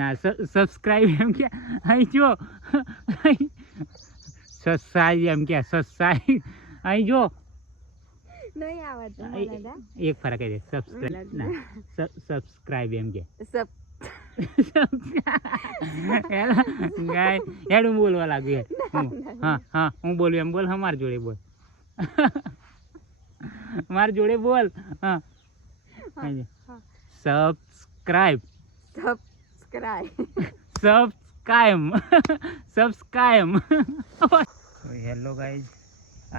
ના સબસ્ક્રાઇબ એમ કે અહીં જો સબસ્ક્રાઇબ એમ કે સબસ્ક્રાઇબ અહીં જો નહીં આવડતું એક ફરક છે સબસ્ક્રાઇબ ના સબસ્ક્રાઇબ એમ કે ગાય હું બોલવા લાગ્યું હા હા હું બોલું એમ બોલ મારી જોડે બોલ મારી જોડે બોલ હા સબસ્ક્રાઇબ સબસ્ક્રાઇબ હેલો ગાઈઝ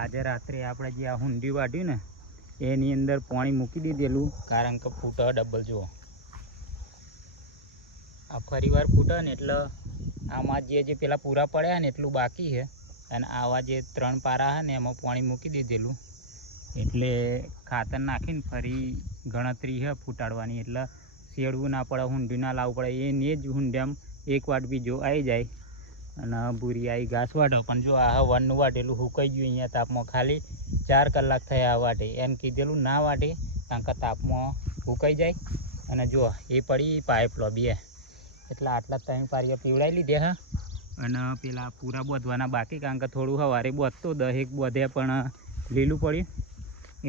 આજે રાત્રે આપણે જે આ હુંડી વાઢ્યું ને એની અંદર પાણી મૂકી દીધેલું કારણ કે ફૂટા ડબલ જુઓ આ ફરી વાર ફૂટે ને એટલે આમાં જે પેલા પૂરા પડ્યા ને એટલું બાકી છે અને આવા જે 3 પારા છે ને એમાં પાણી મૂકી દીધેલું એટલે ખાતર નાખીને ફરી ગણતરી છે ફૂટાડવાની એટલે શેડવું ના પડે હુંડી ના લાવવું પડે એને જ હુંડિયામાં એક વાટ બીજો આવી જાય અને ભૂરી આવી ઘાસ વાઢો પણ જો આ વનનું વાટેલું સુકાઈ ગયું અહીંયા તાપમાં ખાલી 4 કલાક થયા આ વાટે એમ કીધેલું ના વાટે કારણ કે તાપમાં સુકાઈ જાય અને જો એ પડી પાઇપ લો બે એટલે આટલા 3 પારીઓ પીવડાવી લીધે હા અને પેલા પૂરા બોધવાના બાકી કારણ કે થોડું સવારે બોધતો 10 બોધે પણ લીલું પડ્યું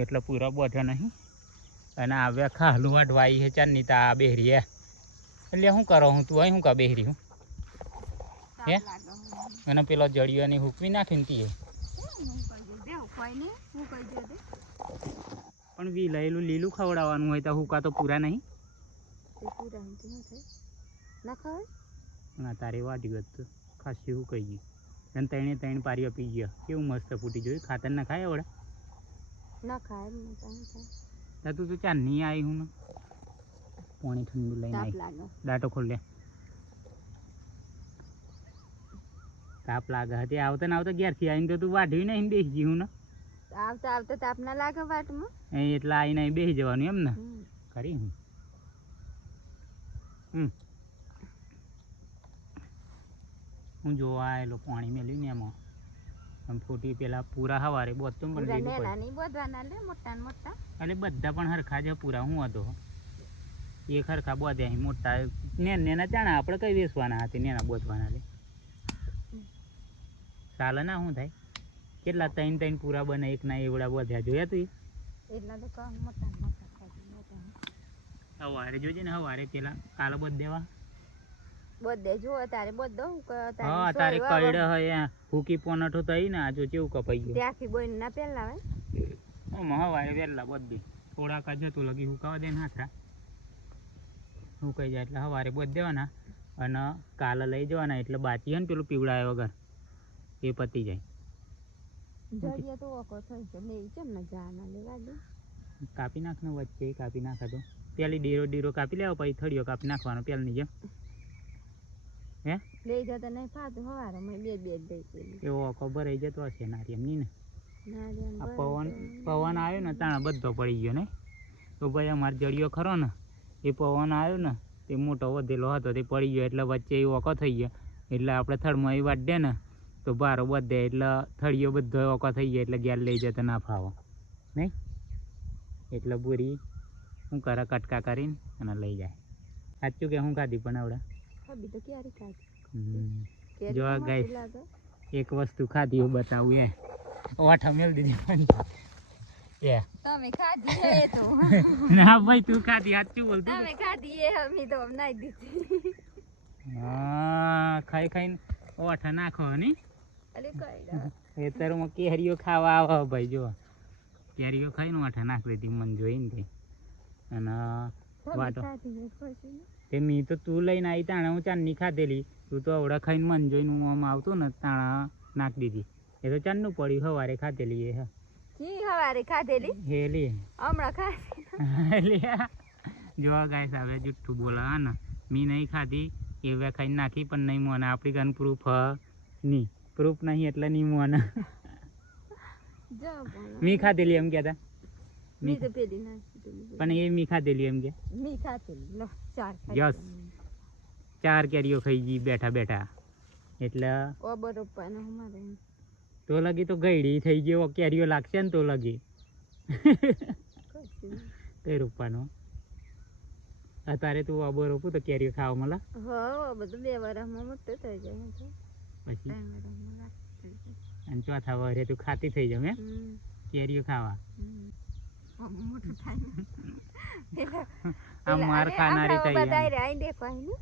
એટલે પૂરા બોધ્યા નહીં અને આવ્યા ખાલું વાઢવાઈ છે ચારની તા આ બેહરી એટલે શું કરો હું તું અહીં શું કા બેહરી હું હે અને પેલો જડિયાની હુકવી નાખીને તીએ પણ વિલાયેલું લીલું ખવડાવવાનું હોય તો હુકા તો પૂરા નહીં ના તારે વાટી ગયું તો ખાસી હુકાઈ ગયું અને 3 પારીઓ પી ગયા કેવું મસ્ત ફૂટી જોયું ખાતર ના ખાય આવડે ના ખાય તું તો ચારની આવી હું પાણી ઠંડુ લઈને આવી ડાટો ખોલ લે તાપ લાગે હતી આવતા ને આવતા ઘેરથી આવીને તો તું વાઢવી નહીં બેસી ગયું ને આવતા આવતા તાપ ના લાગે વાટમાં એટલે આવીને બેસી જવાનું એમ ને કરી હું જોવા આવેલો પાણી મેલ્યું ને એમાં આમ ફૂટી પેલા પૂરા સવારે બોધતો પણ એટલે બધા પણ હરખા છે પૂરા હું હતો એક હરખા બોધ્યા મોટા નેના ચાણા આપણે કઈ વેચવાના હતી નેના બોધવાના લે ચાલે ના શું થાય કેટલા 3 પૂરા બને એક ના એવડા બોધ્યા જોયા તું સવારે જોજે ને સવારે પેલા કાલે બોધ દેવા હા તારે કઈડે હોય હુકી પોનઠો થઈ ને આજો કેવું કપાઈ ગયું આખી બોઈ ના પેલા સવારે વહેલા બધી થોડાક જ હતું લગી હુકાવા દે ને હાથરા હુકાઈ જાય એટલે સવારે બોધ દેવાના અને કાલે લઈ જવાના એટલે બાકી છે ને પેલું પીવડાય વગર એ પતી જાય કાપી નાખ ને વચ્ચે કાપી નાખે તો પેલી ડીરો કાપી લેવો પછી થળીઓ કાપી નાખવાનો પેલની જેમ હે લઈ જતા નહીં ફાતું હવારે એવો ખબર આવી જતો હશે નારિયેમ ની ને આ પવન આવ્યો ને તાણા બધો પડી ગયો ને તો ભાઈ અમારે જડિયો ખરો ને એ પવન આવ્યો ને તે મોટો વધેલો હતો તે પડી ગયો એટલે વચ્ચે એ ઓકો થઈ ગયો એટલે આપણે થડમાં એ વાટ દે ને તો બારો બધે એટલે થળીઓ બધો ઓકો થઈ ગયો એટલે ગેર લઈ જતો ના ફાવો નહીં એટલે પૂરી શું કરે કટકા કરીને અને લઈ જાય સાચું કે હું ખાધી પણ આવડે જો ગાઈસ એક વસ્તુ ખાધી હું બતાવું એ વાઠા મેલ દીધી પણ તમે ખાધી હે તો ના ભાઈ તું ખાધી સાચું બોલ તમે ખાધી હે અમે તો નાઈ દીધી હા ખાઈને વાઠા નાખો ની અલે કઈ ખેતરમાં કેરીઓ ખાવા આવે ભાઈ જો કેરીઓ ખાઈને વાઠા નાખી દીધી મન જોઈને તે અને વાટો તે મી તો તું લઈને આવી તાણે હું ચાંદની ખાધેલી તું તો અવડા ખાઈને મન જોઈને હું આમ આવતો ને તાણા નાખી દીધી એ તો ચાંદનું પડ્યું સવારે ખાધેલી એ હવારે ખાધેલી હેલી હમણાં ખાધી જો ગાઈસ આવે જુઠ્ઠું બોલા હા ને મી નહીં ખાધી એવા ખાઈને નાખી પણ નહીં મોને આપણી કાન પ્રૂફ નહીં પ્રૂફ નહીં એટલે નહીં મોને મી ખાધેલી એમ કહેતા પણ એ મી ખાધેલી એમ કે યસ 4 કેરીઓ ખાઈ ગઈ બેઠા બેઠા એટલે તો લગી તો ગઈડી થઈ ગયો કેરીઓ લાગશે ને તો લગી કઈ રૂપાનો અત્યારે તું આબો રોપું તો કેરીઓ ખાવા મળે હો બધું 2 વર્ષમાં મોટું થઈ જાય તો પછી 3 વર્ષમાં લાગતું જાય. અને ચોથા વરે તું ખાતી થઈ જાવ એમ હમ. કેરીઓ ખાવા મોટું થાય ને. આ માર ખાનારી થઈ બધા એમ. આઈ દેખાય ને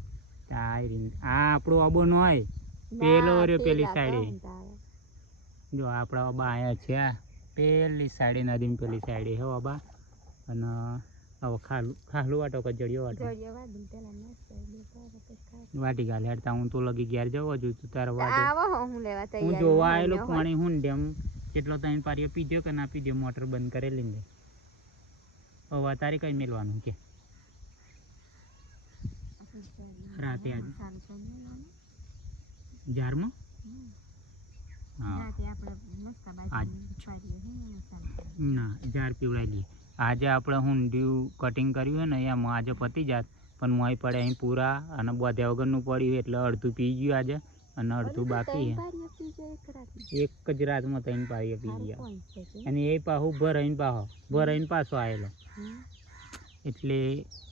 તારી આ આપણો આબો ન હોય પેલો રહ્યો પેલી સાઈડે જો આપણા બાબા આયા છે આ પેલી સાઈડે નદીની પેલી સાઈડે હો બાબા અને હવે ખાલું વાટો કજડિયો વાટો વાટી ગાલે હેડતા હું તો લગી ઘેર જાઉં હજુ તું તારા વાટે આવો હું લેવા હું તૈયાર જોવા આવેલો પાણી હું ડેમ કેટલો ત્રણ પારીઓ પીધો કે ના પીધો મોટર બંધ કરેલી ને હવે તારે કઈ મેળવાનું કે રાતે આજે જારમાં હા ના જાર પીવડાવી દઈએ આજે આપણે હુંડિયું કટિંગ કર્યું હોય ને એમાં આજે પતી જાત પણ મોય પડે અહીં પૂરા અને બધ્યા વગરનું પડ્યું એટલે અડધું પી ગયું આજે અને અડધું બાકી છે એક જ રાતમાં ત્રણ પારીએ પી ગયા અને એ પાછું ભરાઈને પાછો આવેલો એટલે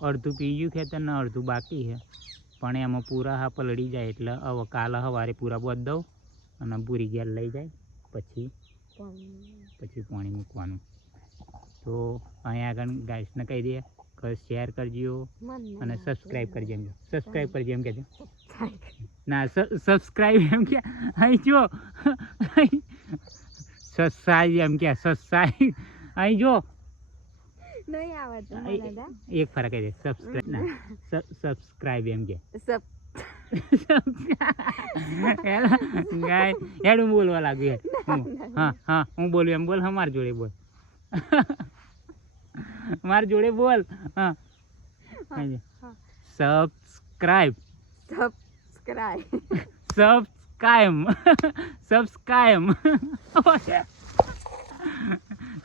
અડધું પી ગયું ખેતર ને અડધું બાકી છે પણ એમાં પૂરા હા પલળી જાય એટલે હવે કાલે સવારે પૂરા બધ દઉં અને પૂરી ઘેર લઈ જાય પછી પાણી મૂકવાનું તો અહીંયા આગળ ગાઈસને કહી દે કે શેર કરજો અને સબસ્ક્રાઈબ કરજો એમ સબસ્ક્રાઈબ કરજો એમ કહેજો ના સબસ્ક્રાઈબ એમ કે અહીં જો સબસ્ક્રાઈબ એમ કે સબસ્ક્રાઈબ અહીં જો નહીં આવડતું મને એક ફરક કહી દે સબસ્ક્રાઈબ ના સબસ્ક્રાઈબ એમ કે ગાય હું બોલવા લાગ્યું હા હા હું બોલું એમ બોલ હા મારી જોડે બોલ મારી જોડે બોલ હા સબસ્ક્રાઈબ સબસ્ક્રાઈબ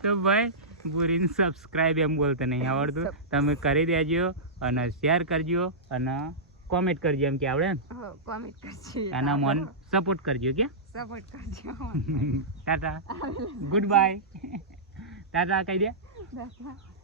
તો ભાઈ પૂરીને સબસ્ક્રાઈબ એમ બોલતા નહીં આવડતું તમે કરી દેજો અને શેર કરજો અને કોમેન્ટ કરજો એમ કે આવડે ને કોમેન્ટ કરજો એના મન સપોર્ટ કરજો કે સપોર્ટ કરજો ટાટા ગુડ બાય ટાટા કહી દે બાય